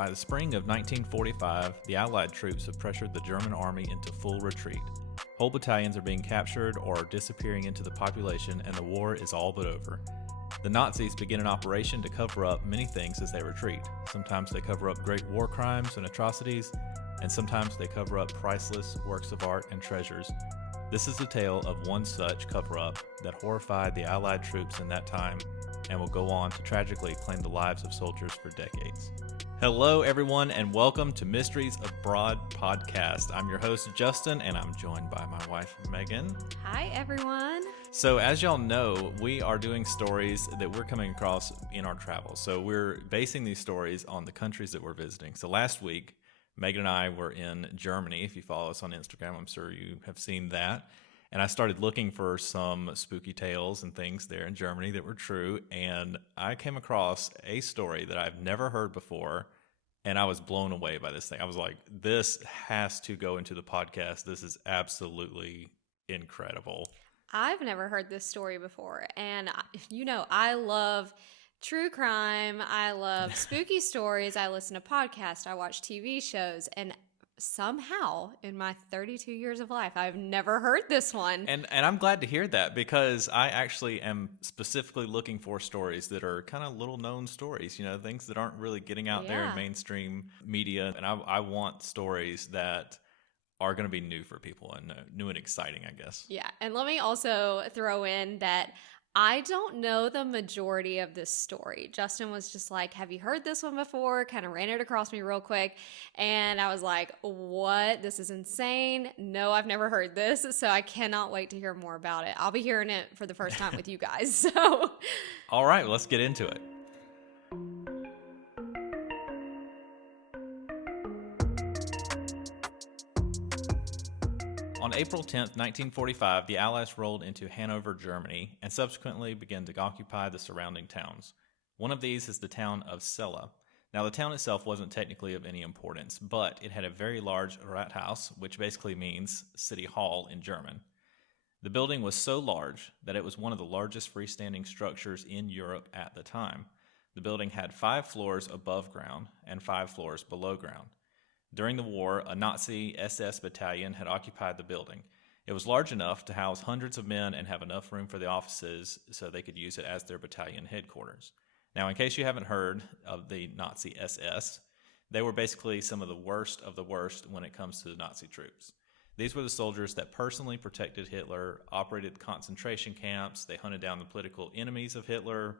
By the spring of 1945, the Allied troops have pressured the German army into full retreat. Whole battalions are being captured or are disappearing into the population, and the war is all but over. The Nazis begin an operation to cover up many things as they retreat. Sometimes they cover up great war crimes and atrocities, and sometimes they cover up priceless works of art and treasures. This is the tale of one such cover-up that horrified the Allied troops in that time and will go on to tragically claim the lives of soldiers for decades. Hello, everyone, and welcome to Mysteries Abroad podcast. I'm your host, Justin, and I'm joined by my wife, Megan. Hi, everyone. So as y'all know, we are doing stories that we're coming across in our travels. So we're basing these stories on the countries that we're visiting. So last week, Megan and I were in Germany. If you follow us on Instagram, I'm sure you have seen that. And I started looking for some spooky tales and things there in Germany that were true. And I came across a story that I've never heard before. And I was blown away by this thing. I was like, this has to go into the podcast. This is absolutely incredible. I've never heard this story before. And, I love true crime. I love spooky stories. I listen to podcasts. I watch TV shows. And somehow in my 32 years of life, I've never heard this one. And I'm glad to hear that, because I actually am specifically looking for stories that are kind of little known stories, things that aren't really getting out there in mainstream media. And I want stories that are going to be new for people and new and exciting, I guess. Yeah. And let me also throw in that I don't know the majority of this story. Justin was just like, have you heard this one before? Kind of ran it across me real quick. And I was like, what? This is insane. No, I've never heard this. So I cannot wait to hear more about it. I'll be hearing it for the first time with you guys. So, all right, let's get into it. On April 10, 1945, the Allies rolled into Hanover, Germany, and subsequently began to occupy the surrounding towns. One of these is the town of Celle. Now, the town itself wasn't technically of any importance, but it had a very large Rathaus, which basically means city hall in German. The building was so large that it was one of the largest freestanding structures in Europe at the time. The building had 5 floors above ground and 5 floors below ground. During the war, a Nazi SS battalion had occupied the building. It was large enough to house hundreds of men and have enough room for the offices so they could use it as their battalion headquarters. Now, in case you haven't heard of the Nazi SS, they were basically some of the worst when it comes to the Nazi troops. These were the soldiers that personally protected Hitler, operated concentration camps, they hunted down the political enemies of Hitler,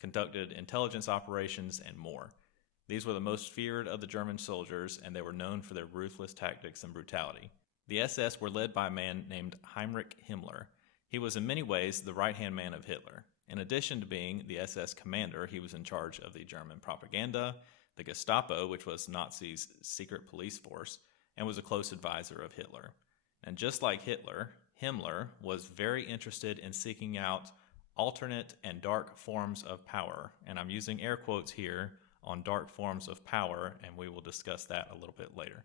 conducted intelligence operations, and more. These were the most feared of the German soldiers, and they were known for their ruthless tactics and brutality. The SS were led by a man named Heinrich Himmler. He was in many ways the right-hand man of Hitler. In addition to being the SS commander, he was in charge of the German propaganda, the Gestapo, which was Nazis' secret police force, and was a close advisor of Hitler. And just like Hitler, Himmler was very interested in seeking out alternate and dark forms of power. And I'm using air quotes here on dark forms of power, and we will discuss that a little bit later.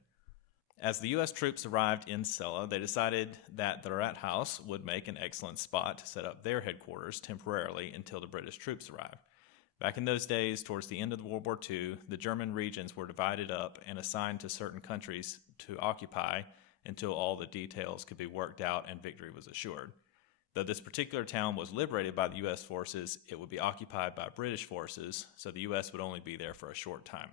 As the U.S. troops arrived in Celle, they decided that the Rathaus would make an excellent spot to set up their headquarters temporarily until the British troops arrived. Back in those days, towards the end of World War II, the German regions were divided up and assigned to certain countries to occupy until all the details could be worked out and victory was assured. Though this particular town was liberated by the U.S. forces, it would be occupied by British forces, so the U.S. would only be there for a short time.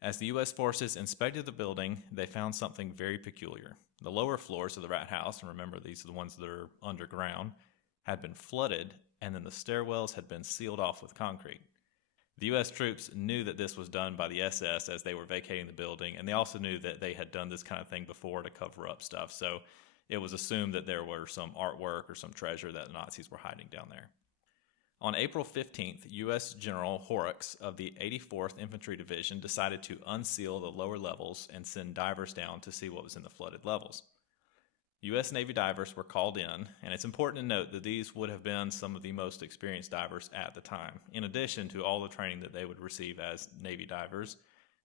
As the U.S. forces inspected the building, they found something very peculiar. The lower floors of the Rathaus, and remember these are the ones that are underground, had been flooded, and then the stairwells had been sealed off with concrete. The U.S. troops knew that this was done by the SS as they were vacating the building, and they also knew that they had done this kind of thing before to cover up stuff, so it was assumed that there were some artwork or some treasure that the Nazis were hiding down there. On April 15th, U.S. General Horrocks of the 84th Infantry Division decided to unseal the lower levels and send divers down to see what was in the flooded levels. U.S. Navy divers were called in, and it's important to note that these would have been some of the most experienced divers at the time. In addition to all the training that they would receive as Navy divers,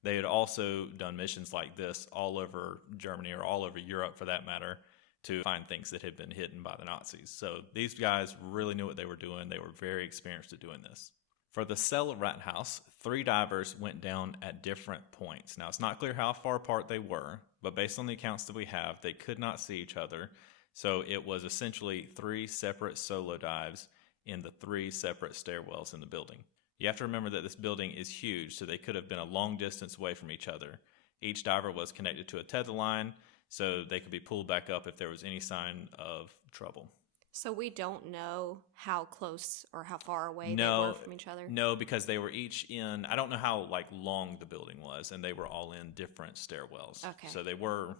they had also done missions like this all over Germany, or all over Europe for that matter, to find things that had been hidden by the Nazis. So these guys really knew what they were doing. They were very experienced at doing this. For the Celle Rathaus, 3 divers went down at different points. Now, it's not clear how far apart they were, but based on the accounts that we have, they could not see each other. So it was essentially 3 separate solo dives in the 3 separate stairwells in the building. You have to remember that this building is huge, so they could have been a long distance away from each other. Each diver was connected to a tether line, so they could be pulled back up if there was any sign of trouble. So we don't know how close or how far away they were from each other? No, because they were each in, I don't know how long the building was, and they were all in different stairwells. Okay. So they were,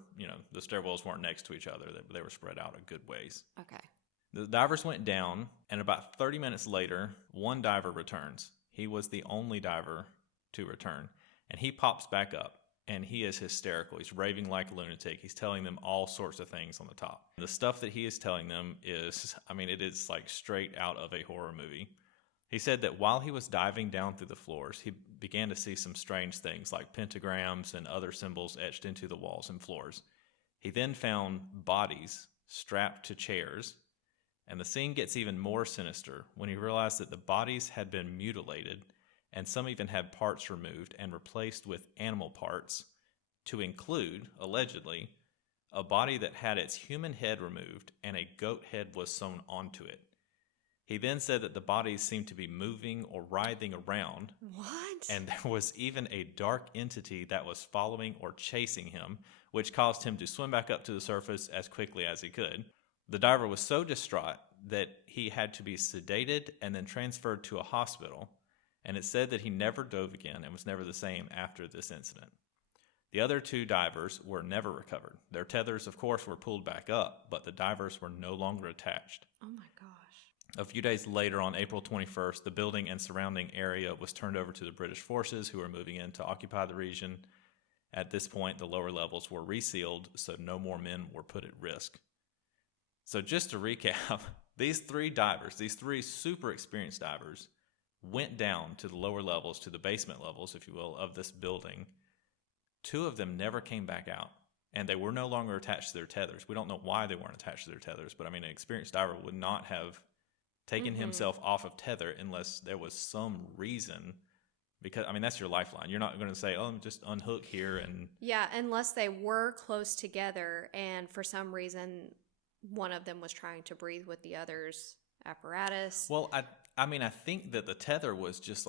the stairwells weren't next to each other. They were spread out a good ways. Okay. The divers went down, and about 30 minutes later, one diver returns. He was the only diver to return, and he pops back up. And he is hysterical. He's raving like a lunatic. He's telling them all sorts of things on the top. The stuff that he is telling them is, it is like straight out of a horror movie. He said that while he was diving down through the floors, he began to see some strange things like pentagrams and other symbols etched into the walls and floors. He then found bodies strapped to chairs, and the scene gets even more sinister when he realized that the bodies had been mutilated, and some even had parts removed and replaced with animal parts, to include, allegedly, a body that had its human head removed and a goat head was sewn onto it. He then said that the bodies seemed to be moving or writhing around. What? And there was even a dark entity that was following or chasing him, which caused him to swim back up to the surface as quickly as he could. The diver was so distraught that he had to be sedated and then transferred to a hospital. And it said that he never dove again and was never the same after this incident. The other 2 divers were never recovered. Their tethers, of course, were pulled back up, but the divers were no longer attached. Oh my gosh. A few days later, on April 21st, the building and surrounding area was turned over to the British forces who were moving in to occupy the region. At this point, the lower levels were resealed, so no more men were put at risk. So just to recap, these 3 divers, these 3 super experienced divers, went down to the lower levels, to the basement levels, if you will, of this building. 2 of them never came back out, and they were no longer attached to their tethers. We don't know why they weren't attached to their tethers, but an experienced diver would not have taken himself off of tether unless there was some reason, because, that's your lifeline. You're not going to say, just unhook here and... Yeah, unless they were close together, and for some reason, one of them was trying to breathe with the other's apparatus. Well, I think that the tether was just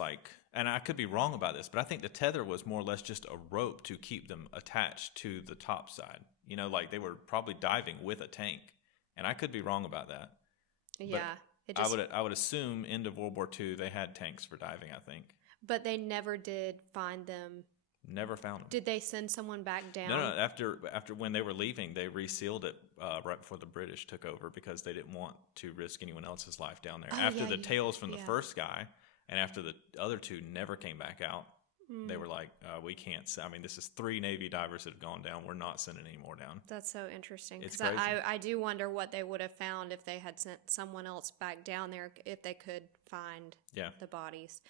and I could be wrong about this, but I think the tether was more or less just a rope to keep them attached to the top side. They were probably diving with a tank, and I could be wrong about that. Yeah. I would assume end of World War II they had tanks for diving, I think. But they never did find them. Never found them. Did they send someone back down? No. After when they were leaving, they resealed it right before the British took over because they didn't want to risk anyone else's life down there. After the tales from the first guy and after the other 2 never came back out, they were like, we can't. This is 3 Navy divers that have gone down. We're not sending any more down. That's so interesting. It's crazy. I do wonder what they would have found if they had sent someone else back down there, if they could find the bodies.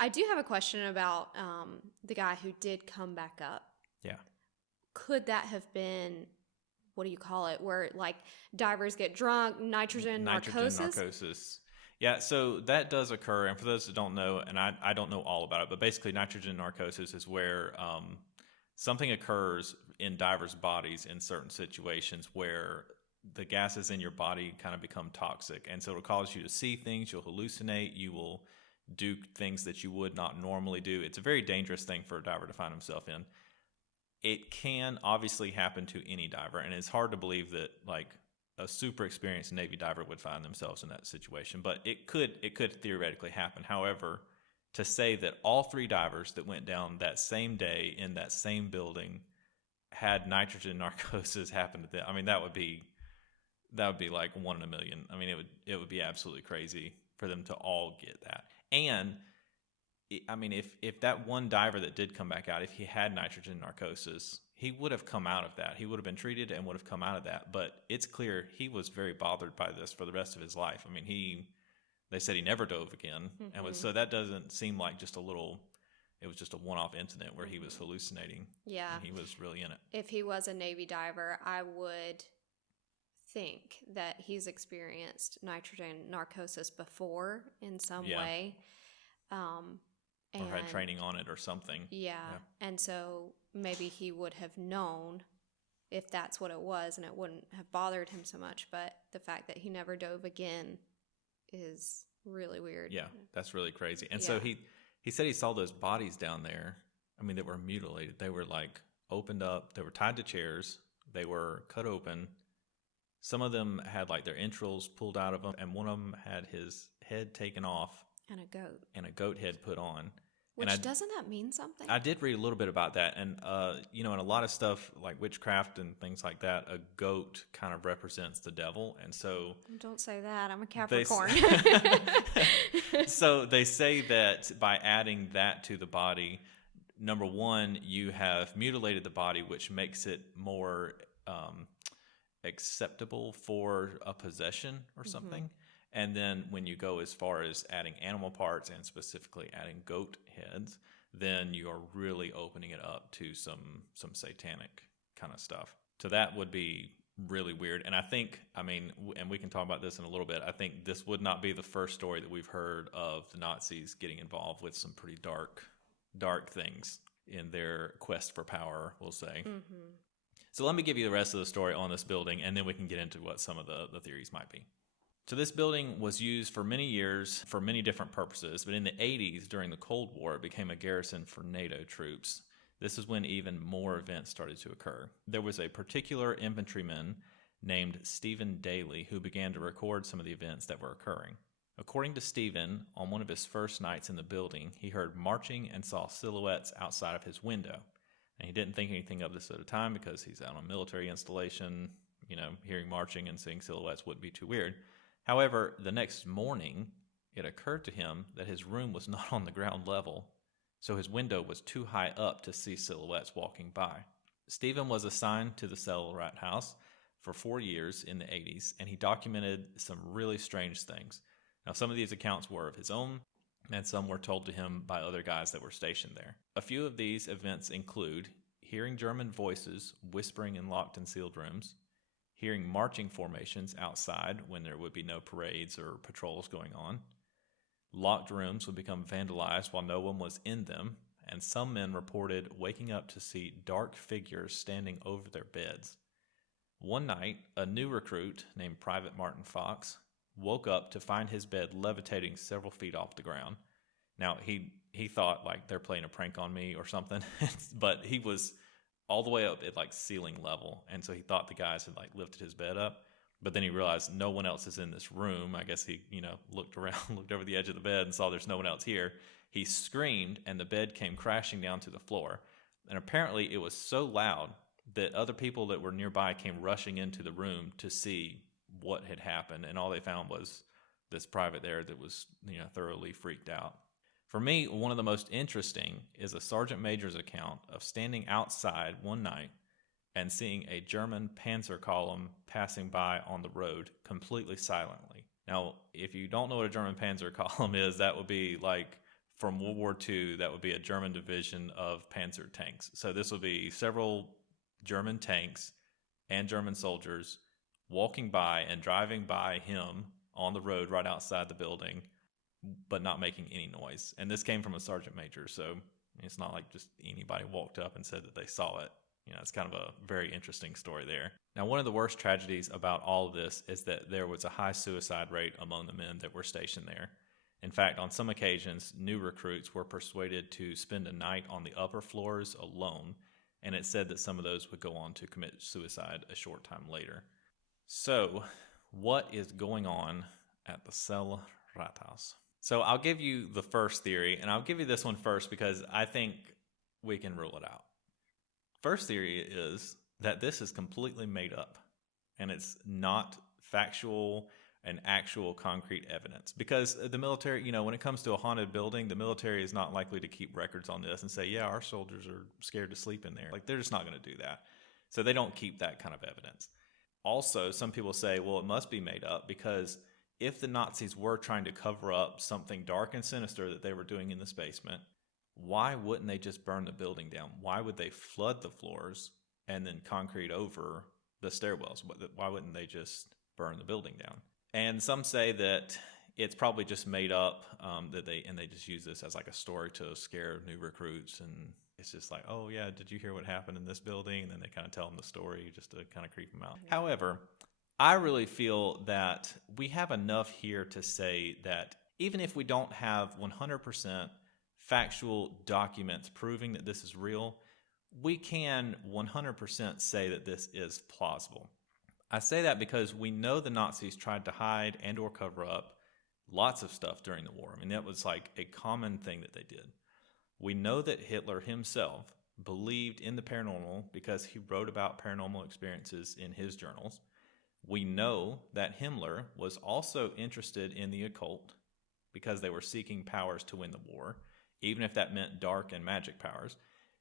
I do have a question about the guy who did come back up. Yeah. Could that have been, what do you call it, where divers get drunk, nitrogen narcosis? Yeah, so that does occur. And for those that don't know, and I don't know all about it, but basically nitrogen narcosis is where something occurs in divers' bodies in certain situations where the gases in your body kind of become toxic. And so it'll cause you to see things, you'll hallucinate, you will do things that you would not normally do. It's a very dangerous thing for a diver to find himself in. It can obviously happen to any diver, and it's hard to believe that a super experienced Navy diver would find themselves in that situation, but it could theoretically happen. However, to say that all 3 divers that went down that same day in that same building had nitrogen narcosis happen to them, that would be like 1 in a million. It would be absolutely crazy for them to all get that. And if that one diver that did come back out, if he had nitrogen narcosis, he would have come out of that. He would have been treated and would have come out of that. But it's clear he was very bothered by this for the rest of his life. They said he never dove again. And so that doesn't seem like it was just a one-off incident where he was hallucinating. Yeah. And he was really in it. If he was a Navy diver, I would think that he's experienced nitrogen narcosis before in some way. And Or had training on it or something. yeah. And so maybe he would have known if that's what it was and it wouldn't have bothered him so much. But the fact that he never dove again is really weird. Yeah, that's really crazy. And so he said he saw those bodies down there. I mean, that were mutilated. They were like opened up. They were tied to chairs. They were cut open. Some of them had like their entrails pulled out of them, and one of them had his head taken off And a goat. and a goat head put on. Which, doesn't that mean something? I did read a little bit about that, and in a lot of stuff like witchcraft and things like that, a goat kind of represents the devil, and so Don't say that. I'm a Capricorn. So they say that by adding that to the body, number one, you have mutilated the body, which makes it more acceptable for a possession or something. And then when you go as far as adding animal parts and specifically adding goat heads, then you are really opening it up to some satanic kind of stuff. So that would be really weird. And I think, and we can talk about this in a little bit, I think this would not be the first story that we've heard of the Nazis getting involved with some pretty dark things in their quest for power, we'll say. So let me give you the rest of the story on this building, and then we can get into what some of the theories might be. So this building was used for many years for many different purposes, but in the 80s, during the Cold War, it became a garrison for NATO troops. This is when even more events started to occur. There was a particular infantryman named Stephen Daly who began to record some of the events that were occurring. According to Stephen, on one of his first nights in the building, he heard marching and saw silhouettes outside of his window. And he didn't think anything of this at the time because he's out on a military installation. Hearing marching and seeing silhouettes wouldn't be too weird. However, the next morning, it occurred to him that his room was not on the ground level, so his window was too high up to see silhouettes walking by. Stephen was assigned to the Celle Rathaus for 4 years in the 80s, and he documented some really strange things. Now, some of these accounts were of his own, and some were told to him by other guys that were stationed there. A few of these events include hearing German voices whispering in locked and sealed rooms, hearing marching formations outside when there would be no parades or patrols going on. Locked rooms would become vandalized while no one was in them, and some men reported waking up to see dark figures standing over their beds. One night, a new recruit named Private Martin Fox woke up to find his bed levitating several feet off the ground. Now, he thought like they're playing a prank on me or something, but he was all the way up at like ceiling level, and so he thought the guys had like lifted his bed up, but then he realized no one else is in this room. I guess he looked around, looked over the edge of the bed and saw there's no one else here. He screamed and the bed came crashing down to the floor, and apparently it was so loud that other people that were nearby came rushing into the room to see what had happened, and all they found was this private there that was thoroughly freaked out. For me, one of the most interesting is a sergeant major's account of standing outside one night and seeing a German panzer column passing by on the road completely silently. Now, if you don't know what a German panzer column is, that would be like from World War II, that would be a German division of panzer tanks. So this would be several German tanks and German soldiers walking by and driving by him on the road right outside the building, but not making any noise. And this came from a sergeant major, so it's not like just anybody walked up and said that they saw it. It's kind of a very interesting story there. Now, one of the worst tragedies about all of this is that there was a high suicide rate among the men that were stationed there. In fact, on some occasions, new recruits were persuaded to spend a night on the upper floors alone, and it said that some of those would go on to commit suicide a short time later. So, what is going on at the Celle Rathaus? So I'll give you the first theory, and I'll give you this one first because I think we can rule it out. First theory is that this is completely made up, and it's not factual and actual concrete evidence. Because the military, when it comes to a haunted building, the military is not likely to keep records on this and say, yeah, our soldiers are scared to sleep in there. Like, they're just not going to do that. So they don't keep that kind of evidence. Also, some people say, well, it must be made up because if the Nazis were trying to cover up something dark and sinister that they were doing in this basement, why wouldn't they just burn the building down? Why would they flood the floors and then concrete over the stairwells? Why wouldn't they just burn the building down? And some say that it's probably just made up, that they just use this as like a story to scare new recruits, and it's just like, oh yeah, did you hear what happened in this building? And then they kind of tell them the story just to kind of creep them out. However, I really feel that we have enough here to say that even if we don't have 100% factual documents proving that this is real, we can 100% say that this is plausible. I say that because we know the Nazis tried to hide and or cover up lots of stuff during the war. I mean, that was like a common thing that they did. We know that Hitler himself believed in the paranormal because he wrote about paranormal experiences in his journals. We know that Himmler was also interested in the occult because they were seeking powers to win the war, even if that meant dark and magic powers.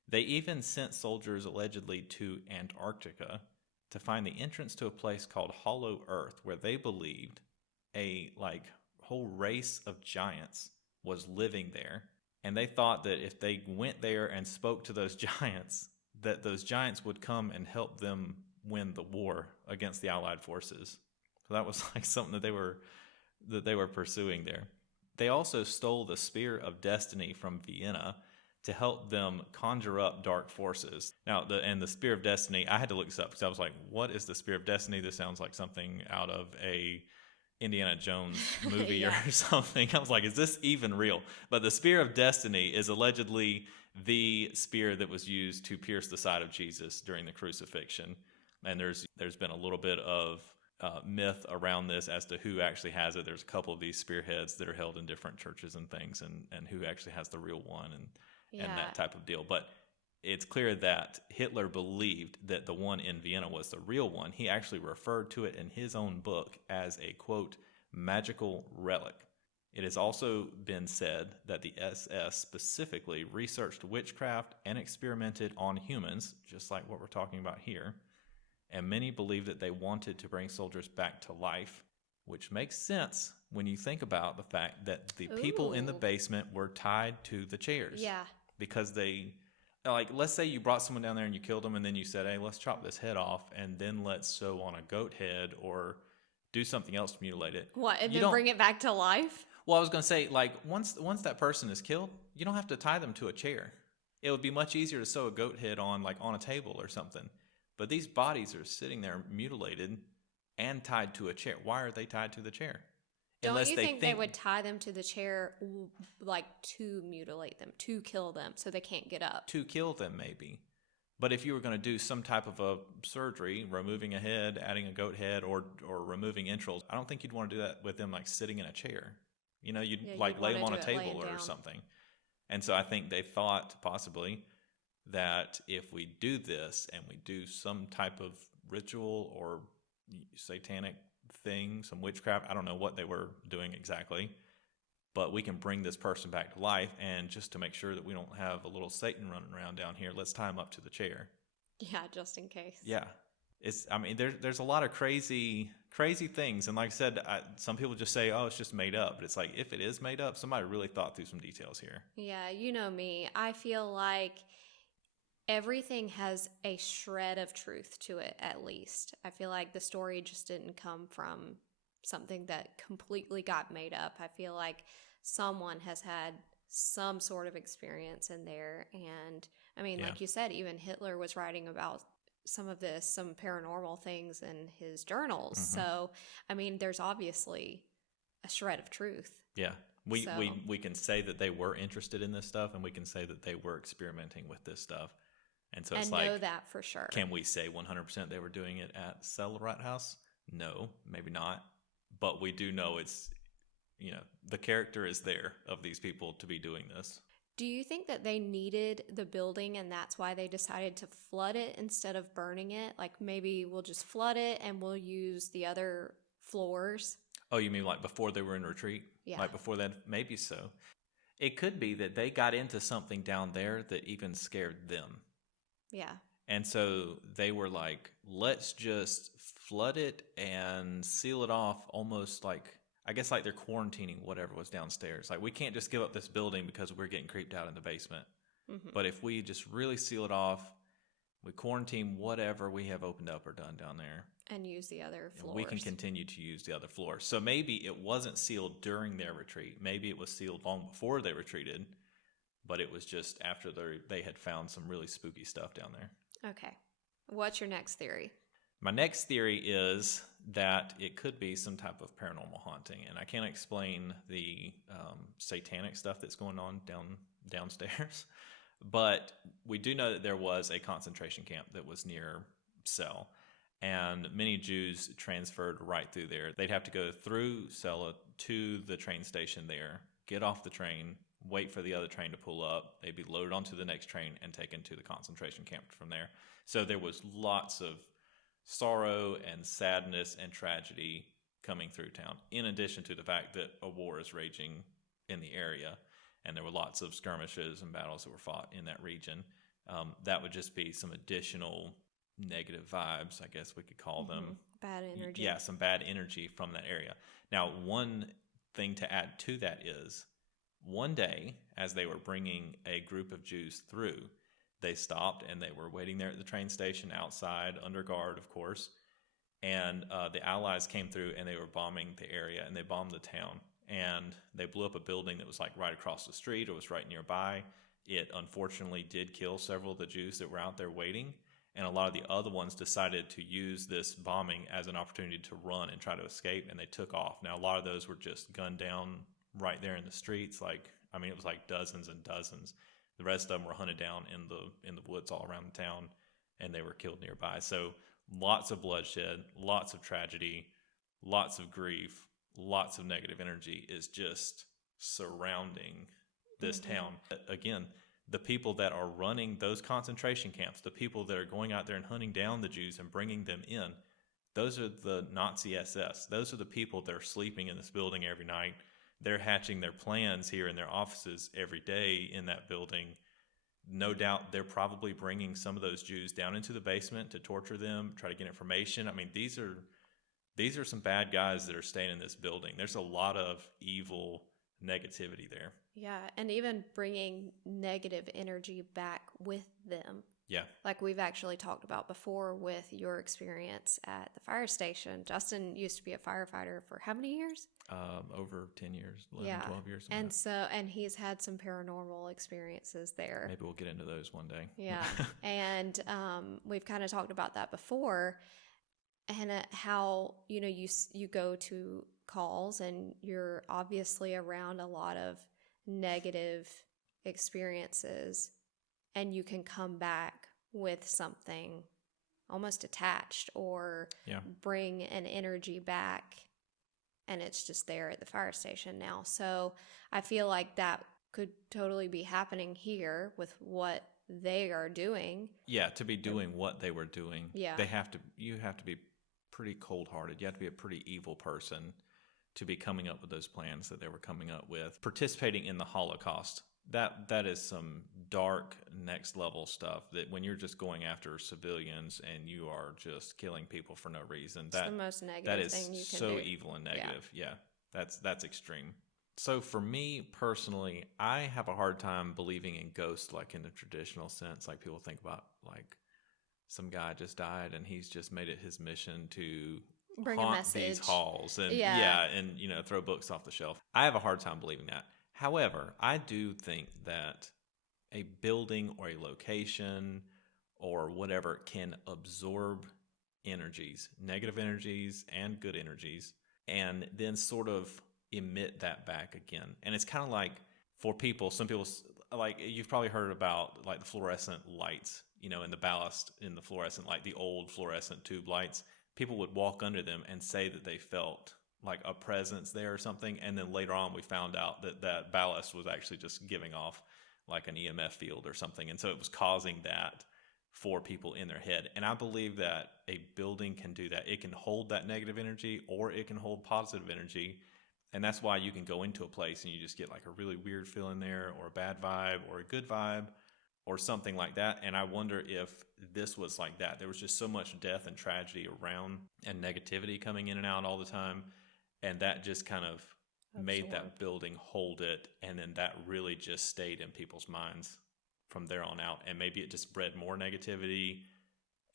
They even sent soldiers allegedly to Antarctica to find the entrance to a place called Hollow Earth, where they believed a whole race of giants was living there. And they thought that if they went there and spoke to those giants, that those giants would come and help them win the war against the Allied forces. So that was like something that they were pursuing there. They also stole the Spear of Destiny from Vienna to help them conjure up dark forces. Now, the Spear of Destiny, I had to look this up because I was like, what is the Spear of Destiny? This sounds like something out of a Indiana Jones movie Yeah. or something. I was like, is this even real? But the Spear of Destiny is allegedly the spear that was used to pierce the side of Jesus during the crucifixion. And there's been a little bit of myth around this as to who actually has it. There's a couple of these spearheads that are held in different churches and things, and who actually has the real one and that type of deal. But it's clear that Hitler believed that the one in Vienna was the real one. He actually referred to it in his own book as a, quote, magical relic. It has also been said that the SS specifically researched witchcraft and experimented on humans, just like what we're talking about here. And many believe that they wanted to bring soldiers back to life, which makes sense when you think about the fact that the people in the basement were tied to the chairs. Yeah. Because they, like, let's say you brought someone down there and you killed them, and then you said, hey, let's chop this head off, and then let's sew on a goat head or do something else to mutilate it. What, and then bring it back to life? Well, I was going to say, like, once that person is killed, you don't have to tie them to a chair. It would be much easier to sew a goat head on, like, on a table or something. But these bodies are sitting there mutilated and tied to a chair. Why are they tied to the chair? Don't you think they would tie them to the chair, like, to mutilate them, to kill them, so they can't get up? To kill them, maybe. But if you were going to do some type of a surgery, removing a head, adding a goat head, or removing entrails, I don't think you'd want to do that with them, like, sitting in a chair. You know, you'd lay them on a table or something. And so I think they thought possibly that if we do this and we do some type of ritual or satanic thing, some witchcraft, I don't know what they were doing exactly, but we can bring this person back to life. And just to make sure that we don't have a little Satan running around down here, let's tie him up to the chair. Yeah, just in case. Yeah. There's a lot of crazy things. And like I said, some people just say, oh, it's just made up. But it's like, if it is made up, somebody really thought through some details here. Yeah, you know me. I feel like everything has a shred of truth to it, at least. I feel like the story just didn't come from something that completely got made up. I feel like someone has had some sort of experience in there. And I mean, like you said, even Hitler was writing about some paranormal things in his journals. Mm-hmm. So, I mean, there's obviously a shred of truth. Yeah. We can say that they were interested in this stuff, and we can say that they were experimenting with this stuff. And so it's know that for sure. Can we say 100% they were doing it at Celle Rathaus? No, maybe not. But we do know it's, the character is there of these people to be doing this. Do you think that they needed the building and that's why they decided to flood it instead of burning it? Like, maybe we'll just flood it and we'll use the other floors? Oh, you mean like before they were in retreat? Yeah. Like before that? Maybe so. It could be that they got into something down there that even scared them. Yeah. And so they were like, let's just flood it and seal it off, almost like, I guess like they're quarantining whatever was downstairs. Like, we can't just give up this building because we're getting creeped out in the basement. Mm-hmm. But if we just really seal it off, we quarantine whatever we have opened up or done down there. And use the other and floors. we can continue to use the other floors. So maybe it wasn't sealed during their retreat. Maybe it was sealed long before they retreated, but it was just after they had found some really spooky stuff down there. Okay. What's your next theory? My next theory is that it could be some type of paranormal haunting, and I can't explain the satanic stuff that's going on downstairs, but we do know that there was a concentration camp that was near Celle, and many Jews transferred right through there. They'd have to go through Celle to the train station there, get off the train, wait for the other train to pull up. They'd be loaded onto the next train and taken to the concentration camp from there. So there was lots of sorrow and sadness and tragedy coming through town, in addition to the fact that a war is raging in the area, and there were lots of skirmishes and battles that were fought in that region. That would just be some additional negative vibes, I guess we could call them. Bad energy. Yeah, some bad energy from that area. Now, one thing to add to that is, one day, as they were bringing a group of Jews through, they stopped and they were waiting there at the train station outside, under guard, of course. And the Allies came through and they were bombing the area, and they bombed the town. And they blew up a building that was like right across the street or was right nearby. It unfortunately did kill several of the Jews that were out there waiting. And a lot of the other ones decided to use this bombing as an opportunity to run and try to escape, and they took off. Now, a lot of those were just gunned down right there in the streets. It was like dozens and dozens. The rest of them were hunted down in the woods all around the town, and they were killed nearby. So lots of bloodshed, lots of tragedy, lots of grief, lots of negative energy is just surrounding this town. Again, the people that are running those concentration camps, the people that are going out there and hunting down the Jews and bringing them in, those are the Nazi SS. Those are the people that are sleeping in this building every night. They're hatching their plans here in their offices every day in that building. No doubt they're probably bringing some of those Jews down into the basement to torture them, try to get information. I mean, these are some bad guys that are staying in this building. There's a lot of evil negativity there. Yeah, and even bringing negative energy back with them. Yeah. Like we've actually talked about before with your experience at the fire station. Justin used to be a firefighter for how many years? Over 10 years, 11, 12 years. And he's had some paranormal experiences there. Maybe we'll get into those one day. Yeah. And we've kind of talked about that before, and how, you go to calls and you're obviously around a lot of negative experiences, and you can come back with something almost attached or bring an energy back, and it's just there at the fire station now. So I feel like that could totally be happening here with what they are doing. Yeah, to be doing what they were doing. Yeah. You have to be pretty cold-hearted. You have to be a pretty evil person to be coming up with those plans that they were coming up with. Participating in the Holocaust, that is some dark next level stuff, that when you're just going after civilians and you are just killing people for no reason, it's the most negative thing you can do. That is so evil and negative. Yeah, that's extreme. So for me personally, I have a hard time believing in ghosts, like in the traditional sense. Like people think about like some guy just died and he's just made it his mission to bring haunt a message. These halls and and throw books off the shelf. I have a hard time believing that. However, I do think that a building or a location or whatever can absorb energies, negative energies and good energies, and then sort of emit that back again. And it's kind of like, for people, some people, like you've probably heard about like the fluorescent lights, in the ballast in the fluorescent light, the old fluorescent tube lights. People would walk under them and say that they felt like a presence there or something. And then later on, we found out that that ballast was actually just giving off like an EMF field or something. And so it was causing that for people in their head. And I believe that a building can do that. It can hold that negative energy or it can hold positive energy. And that's why you can go into a place and you just get like a really weird feeling there, or a bad vibe or a good vibe or something like that. And I wonder if this was like that. There was just so much death and tragedy around and negativity coming in and out all the time. And that just kind of made that building hold it. And then that really just stayed in people's minds from there on out. And maybe it just bred more negativity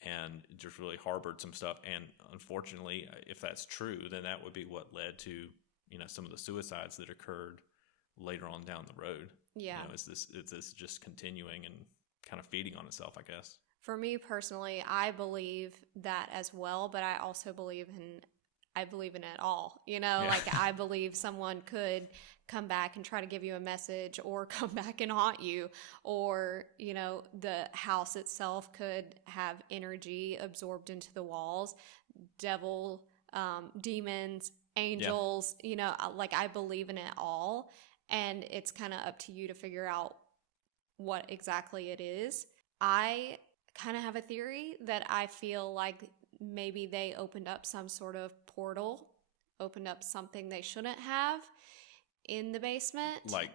and just really harbored some stuff. And unfortunately, if that's true, then that would be what led to, some of the suicides that occurred later on down the road. Yeah. Is this just continuing and kind of feeding on itself, I guess? For me personally, I believe that as well, but I also believe in it all. Yeah. Like I believe someone could come back and try to give you a message, or come back and haunt you, or, the house itself could have energy absorbed into the walls, devil, demons, angels, like I believe in it all. And it's kind of up to you to figure out what exactly it is. I kind of have a theory that I feel like maybe they opened up some sort of portal, opened up something they shouldn't have in the basement. Like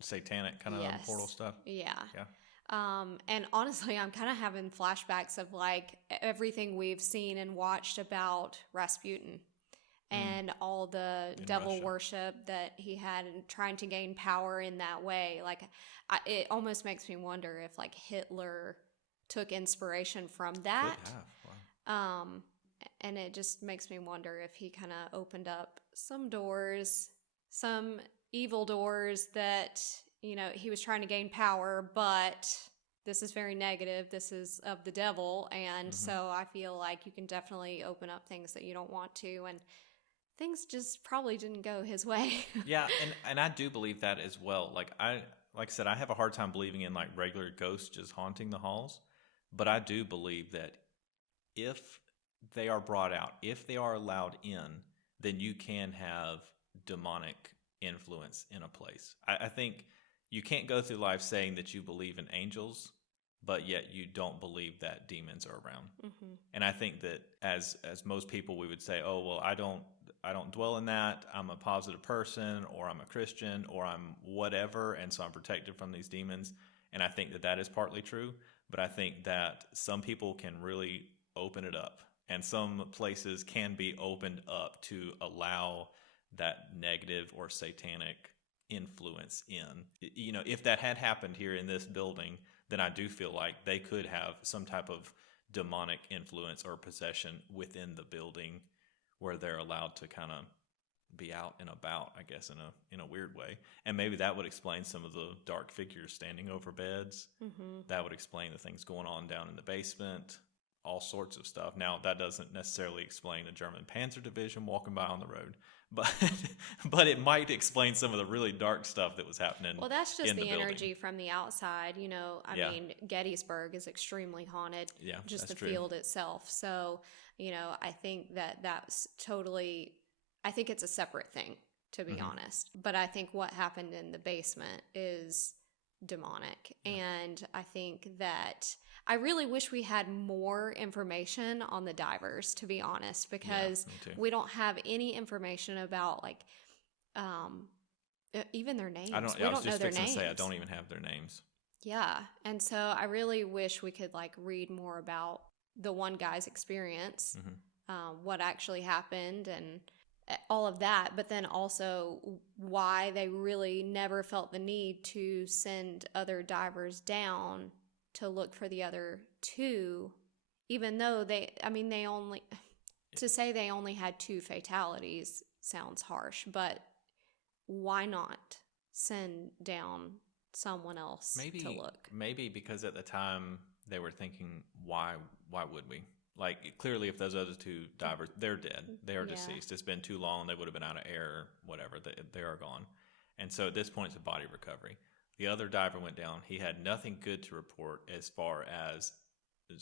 satanic kind of portal stuff? Yeah. Yeah. And honestly, I'm kind of having flashbacks of like everything we've seen and watched about Rasputin and all the devil Russia. worship that he had, and trying to gain power in that way. Like, it almost makes me wonder if like Hitler took inspiration from that. Could have. Wow. And it just makes me wonder if he kind of opened up some doors, some evil doors that, he was trying to gain power, but this is very negative. This is of the devil. And so I feel like you can definitely open up things that you don't want to. And things just probably didn't go his way. Yeah, and I do believe that as well. Like I said, I have a hard time believing in like regular ghosts just haunting the halls, but I do believe that if they are brought out, if they are allowed in, then you can have demonic influence in a place. I think you can't go through life saying that you believe in angels, but yet you don't believe that demons are around. And I think that as most people, we would say, oh, well, I don't dwell in that. I'm a positive person, or I'm a Christian, or I'm whatever, and so I'm protected from these demons. And I think that is partly true, but I think that some people can really open it up, and some places can be opened up to allow that negative or satanic influence in. If that had happened here in this building, then I do feel like they could have some type of demonic influence or possession within the building, where they're allowed to kind of be out and about, I guess, in a weird way. And maybe that would explain some of the dark figures standing over beds. That would explain the things going on down in the basement, all sorts of stuff. Now, that doesn't necessarily explain a German Panzer Division walking by on the road, but it might explain some of the really dark stuff that was happening. Well, that's just in the building. energy from the outside. I mean, Gettysburg is extremely haunted. Yeah, just that's the true. field itself. So, I think that's totally. I think it's a separate thing, to be honest. But I think what happened in the basement is demonic, and I think that I really wish we had more information on the divers, to be honest, because me too. we don't have any information about like even their names. I We was don't know just their fixing names. to say I don't even have their names. Yeah, and so I really wish we could like read more about the one guy's experience, what actually happened, and all of that, but then also why they really never felt the need to send other divers down to look for the other two, even though to say they only had 2 fatalities sounds harsh, but why not send down someone else to look? Maybe because at the time they were thinking, why would we? Like, clearly, if those other 2 divers, they're dead. They are deceased. It's been too long. They would have been out of air, whatever. They are gone. And so at this point, it's a body recovery. The other diver went down. He had nothing good to report as far as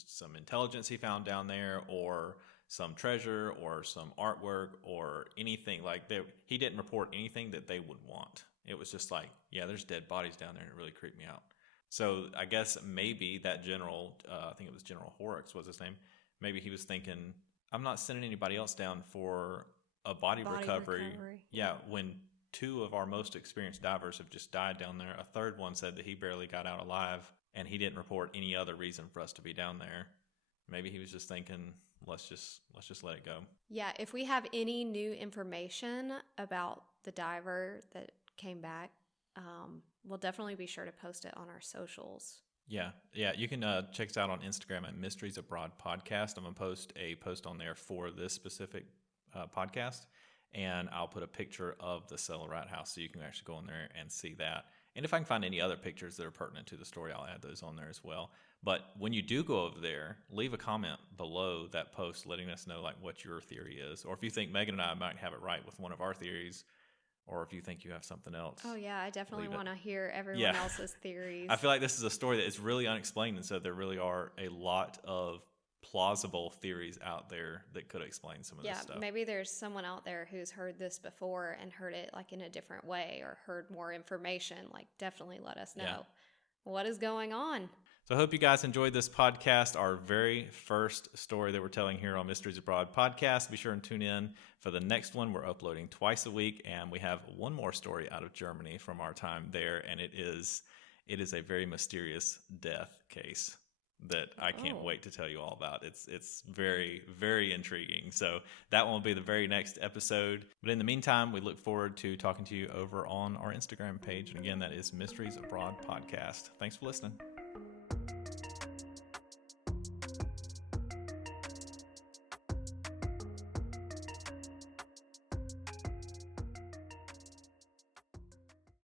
some intelligence he found down there, or some treasure, or some artwork, or anything. Like, he didn't report anything that they would want. It was just like, yeah, there's dead bodies down there, and it really creeped me out. So I guess maybe that general, I think it was General Horrocks was his name, maybe he was thinking, I'm not sending anybody else down for a body recovery. Yeah, when 2 of our most experienced divers have just died down there. A third one said that he barely got out alive, and he didn't report any other reason for us to be down there. Maybe he was just thinking, let's just let it go. Yeah, if we have any new information about the diver that came back, we'll definitely be sure to post it on our socials. Yeah. You can check us out on Instagram at Mysteries Abroad Podcast. I'm gonna post a post on there for this specific podcast, and I'll put a picture of the Celle Rathaus so you can actually go in there and see that. And if I can find any other pictures that are pertinent to the story, I'll add those on there as well. But when you do go over there, leave a comment below that post letting us know like what your theory is, or if you think Megan and I might have it right with one of our theories, or if you think you have something else. Oh yeah, I definitely leave it. want to hear everyone Yeah. else's theories. I feel like this is a story that is really unexplained, and so there really are a lot of plausible theories out there that could explain some of this stuff. Maybe there's someone out there who's heard this before and heard it like in a different way or heard more information. Like, definitely let us know what is going on. So I hope you guys enjoyed this podcast, our very first story that we're telling here on Mysteries Abroad podcast. Be sure and tune in for the next one. We're uploading twice a week, and we have one more story out of Germany from our time there, and it is a very mysterious death case that I can't wait to tell you all about. It's very, very intriguing. So that one will be the very next episode. But in the meantime, we look forward to talking to you over on our Instagram page. And again, that is Mysteries Abroad Podcast. Thanks for listening.